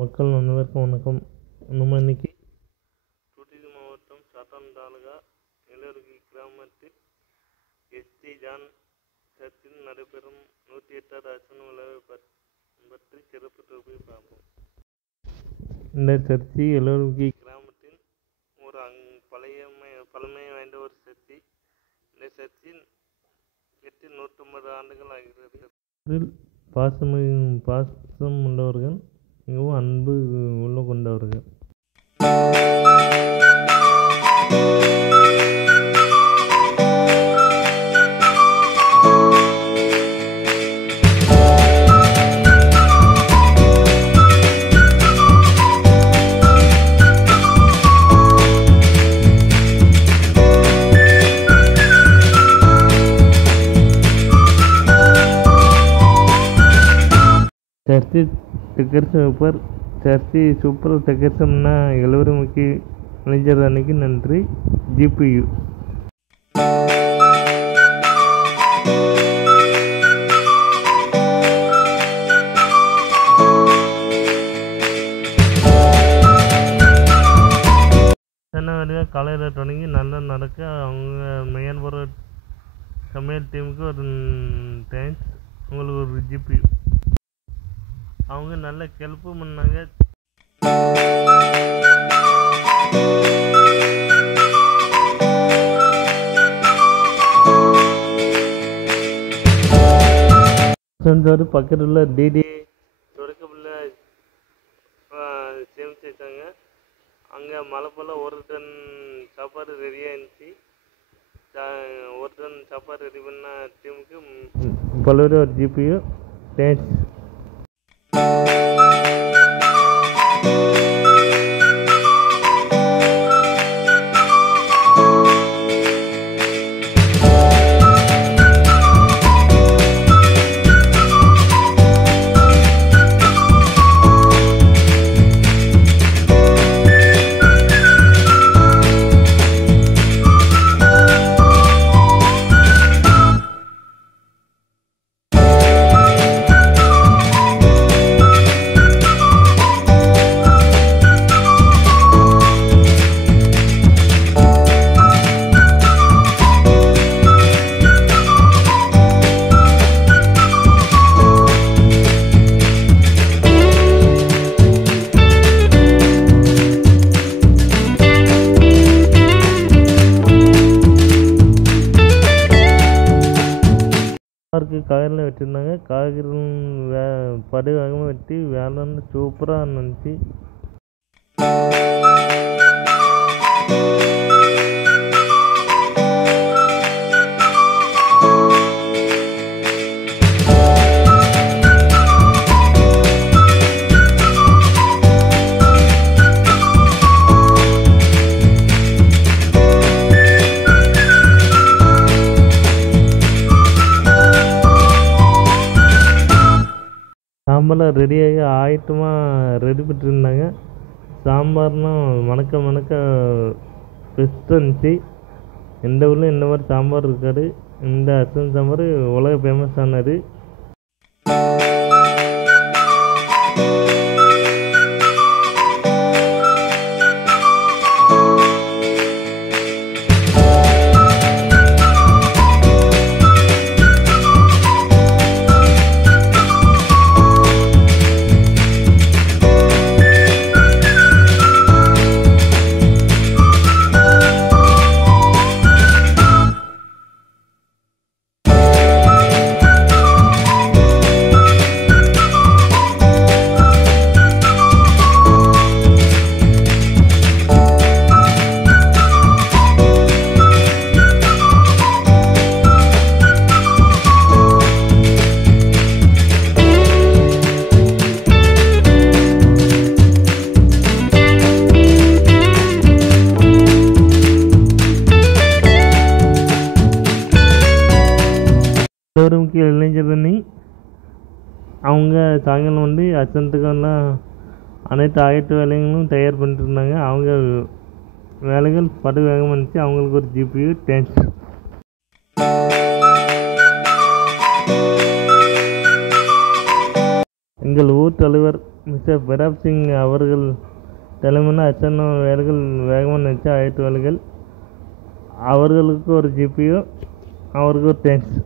மக்கள் அனைவருக்கும் வணக்கம். நம்ம இன்னைக்கு தூத்துக்குடி மாவட்டம் சாத்தான் தாலுகா எல்லோருகி கிராமத்தில் எஸ்டி ஜான் சர்ச்சில் நடைபெறும் 108வது அர்ச்சனை விழாவை பற்றி சிறப்பு தொகுப்பை பார்ப்போம். இந்த சர்ச்சி எல்லோருகி கிராமத்தின் ஒரு பழமை வாய்ந்த ஒரு சர்ச்சி. இந்த சர்ச்சின் கட்டி 150 ஆண்டுகள் ஆகிறது. பாசம் உள்ளவர்கள், மிகவும் அன்பு உள்ள கொண்டவர்கள். சர்ச்சி டெக்கரேஷன் சர்ச்சி சூப்பர் டெக்கரேஷன்னா எல்லோரும் முக்கிய இளைஞர் அன்னைக்கு நன்றி. GPU காலையில் தொடங்கி நல்லா நடக்க அவங்க மெய்யான்புற சமையல் டீமுக்கு ஒரு தேங்க்ஸ். உங்களுக்கு ஒரு GPU. அவங்க நல்ல ஹெல்ப்பும் பண்ணாங்க. பக்கத்தில் உள்ள டிடி தொடக்கப்பில் சேமிச்சு வச்சாங்க. அங்கே மழை போல் ஒரு டன் சாப்பாடு ரெடியாக இருந்துச்சு. ஒரு டன் சாப்பாடு ரெடி பண்ண டீமுக்கு பல்வேறு ஒரு GPU தேங்க்ஸ். காய்கறிலாம் வெட்டியிருந்தாங்க. காய்கறி படு வேகமாக வெட்டி வேலைன்னு சூப்பராக இருந்துச்சு. சாம்பார்லாம் ரெடியாகி ரெடி பண்ணிட்டுருந்தாங்க. சாம்பார்லாம் மணக்க பெஸ்ட்டாக இருந்துச்சு. எந்த ஊர்லையும் இந்த மாதிரி சாம்பார் இருக்காது. இந்த அர்ச்சனை சாம்பார் உலக ஃபேமஸ் ஆனது. முக்கிய இளைஞர் அணி அவங்க சாயங்காலம் வந்து அர்ச்சனத்துக்கெல்லாம் அனைத்து ஆயத்த வேலைகளும் தயார் பண்ணிட்டு இருந்தாங்க. அவங்க வேலைகள் படு வேகமாக இருந்துச்சு. அவங்களுக்கு ஒரு GPU தேங்க்ஸ். எங்கள் ஊர் தலைவர் மிஸ்டர் பிரதாப் சிங் அவர்கள் தலைமையில் அச்சன்ன வேலைகள் வேகமாக நினச்சா ஆயிரத்து வேலைகள். அவர்களுக்கு ஒரு ஜிபியோ, அவருக்கு ஒரு தேங்க்ஸ்.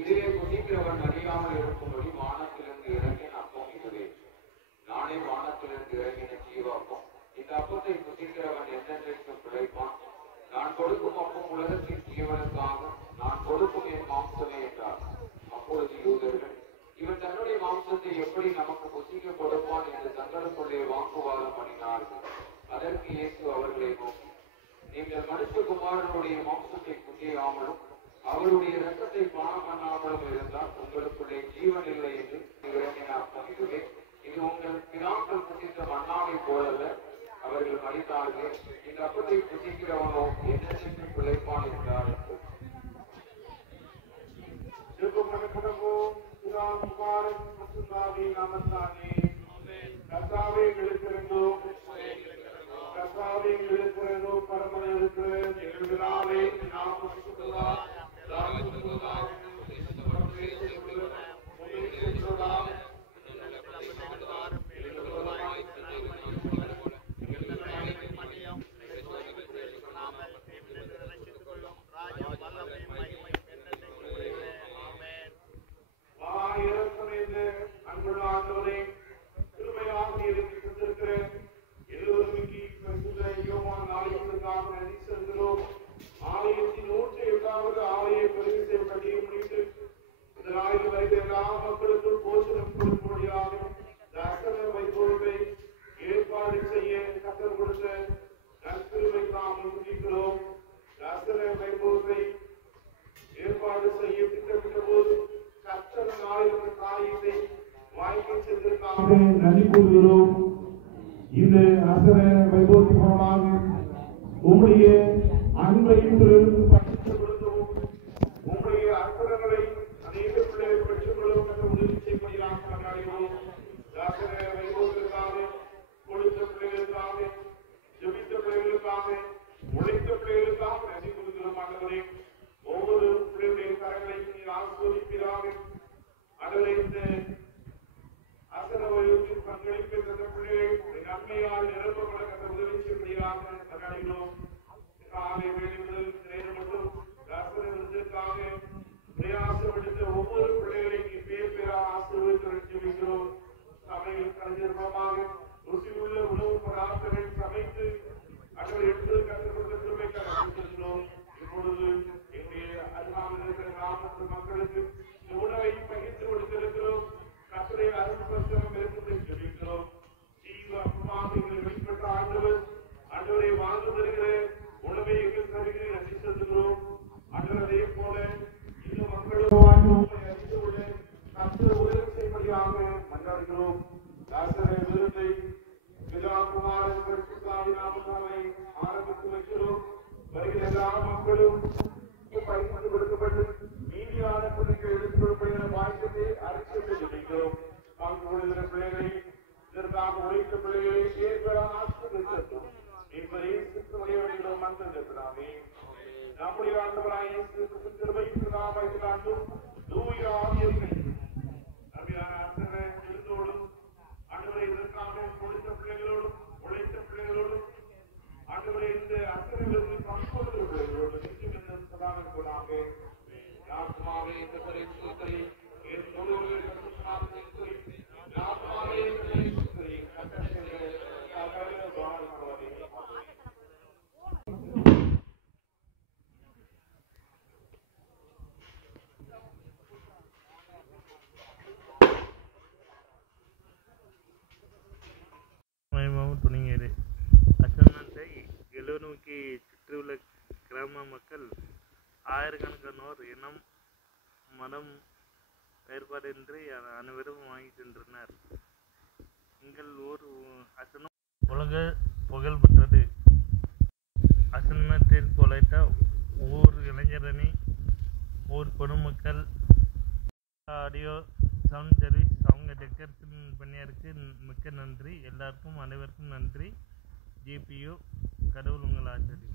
இதிலே புசிக்கிறவன் அறியாமல் இருக்கும்படி வானத்திலிருந்து இறங்கின அப்பம் இதுவே. நானே வானத்திலிருந்து இறங்கின ஜீவாப்பம். இந்த அப்பத்தை புசிக்கிறவன் என்றென்றைக்கும் பிழைப்பான். நான் கொடுக்கும் அப்பம் உலகத்தின் ஜீவனுக்காக நான் கொடுக்கும் என் மாம்சமே என்றார். அப்பொழுது யூதர்கள், இவன் தன்னுடைய மாம்சத்தை எப்படி நமக்கு புசிக்க கொடுப்பான் என்று தங்களுக்குள்ளே வாக்குவாதம் பண்ணினார்கள். அதற்கு இயேசு அவர்களை நோக்கி, நீங்கள் மனுஷகுமாரனுடைய மாம்சத்தை புசியாமலும் அவருடைய இரத்தத்தை பானம் பண்ணாமலும் இருந்தால் உங்களுக்குள்ளே ஜீவன் இல்லை என்று இறங்கினார். இதுவே இது உங்கள் பிதாக்கள் புசித்த மன்னாவை போலல்ல. அவர்கள் மடித்தார்கள். இந்த அப்பத்தை புசிக்கிறவனோ என்னென்னைக்கு பிழைப்பான் என்றார். நன்றி கூறுகிறோம். இந்த அசர வைபவத்தின் மூலமாக உங்களுடைய அன்பை பகிர்ந்துபடுத்தவும் உங்களுடைய அற்புதங்களை அநேக பிள்ளைகள் பெற்றுக்கொள்ளவும் உதவி செய்யப்படுகிறார். அசர வைபவத்திற்காக கொடுத்த பிள்ளைகளுக்காக ஜெபித்த பிள்ளைகளுக்காக உழைத்த பிள்ளைகளுக்காக நன்றி கூறுகிறோம். ஆண்டவரே, ஒவ்வொரு பிள்ளைகளுடைய கரங்களை நீர் ஆசீர்வதிப்பீராக. ஆண்டவரே, இந்த அசர வைபவத்தில் பங்களிப்பு தந்த பிள்ளைகளை நன்மையால் நிரப்பப்பட உதவி செய்யப்படுகிறார்கள். காலை வேலை முதல் நேரம் மட்டும் அசரத்திற்காக பிரயாசப்படுத்த ஒவ்வொரு பிள்ளைகளையும் பேர் பேராக ஆசீர்வதிக்கிறோம். சமையல் கலைஞர்பமாக ருசியுள்ள உணவு பதார்த்தங்கள் சமைத்து அவர்கள் எடுத்து கற்றுக்கொடுத்த திருமைக்காக கொடுத்திருக்கிறோம். இப்பொழுது எங்களுடைய அருகாமல் இருக்கிற கிராமத்து மக்களுக்கு உணவை பகிர்ந்து கொடுத்திருக்கிறோம். கத்தரை அருள்பட்சம் இருக்கிறதை சொல்லிக்கிறோம். ஜீவ அப்பமாக எங்களை வெளிப்பட்ட ஆண்டவரை வாழ்ந்து வருகிற உணவை எங்கள் கருகே நன்றி செலுத்துகிறோம். ஆண்டவர் அதே போல இந்த மக்களும் அறிந்து கொள்ள கத்தர் உதவி செய்யும்படியாக மன்றாடுகிறோம். தாசரை விருதை பிதாகுமாரன் பரிசுத்தாவி நாமத்தாவை ஆரம்பித்து வைக்கிறோம். வருகிற எல்லா மக்களும் பயன்படுத்தி கொடுக்கப்பட்டு நீதியான பிள்ளைகள் எடுத்துக்கொள்ளப்படுகிற வாய்ப்பை அறிக்கை சொல்லிக்கிறோம். பங்கு கொள்கிற பிள்ளைகளை இதற்காக உழைத்த பிள்ளைகளை ஏற்படாக ஆசிரியர் என்பதை சித்தமையோடு மந்திரத்தினாமே நம்முடைய ஆண்டவராய் இயேசு கிறிஸ்துவின் நாமத்தினாலும் தூய ஆவியை இருந்தோடும் ஆண்டவரை இதற்காக கொடுத்த பிள்ளைகளோடும் உழைத்த பிள்ளைகளோடும் ஆண்டவரை இந்த அசைவிலிருந்து பங்கொடுத்த பிள்ளைகளோடு நிச்சயம் சொல்லாங்க. ஆத்மாவே இந்த பரிசுத்தரை என் தொழில்கள் கற்றுக்கொள்ளாமல் ஆத்மாவே இந்த பரிசுத்தரை கட்டளைகளை துணிங்கேறு அசன்னத்தை எழுநூக்கி சுற்றியுள்ள கிராம மக்கள் ஆயிரக்கணக்கானோர் இனம் மதம் வேறுபாடின்றி அனைவரும் வாங்கி சென்றனர். எங்கள் ஊர் அசனம் உலக புகழ் பெற்றது. அசனத்திற்கு உழைத்த ஊர் இளைஞரணி, ஊர் பொதுமக்கள், ஆடியோ சவுண்ட் சர்வீஸ், அவங்க டெக்கரேஷன் பண்ணியாருக்கு மிக்க நன்றி. எல்லாருக்கும் அனைவருக்கும் நன்றி. ஜிபியு கடவுள் உங்கள் ஆச்சரிப்பார்.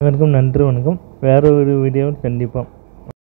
அனைவருக்கும் நன்றி, வணக்கம். வேற ஒரு வீடியோவில் சந்திப்போம்.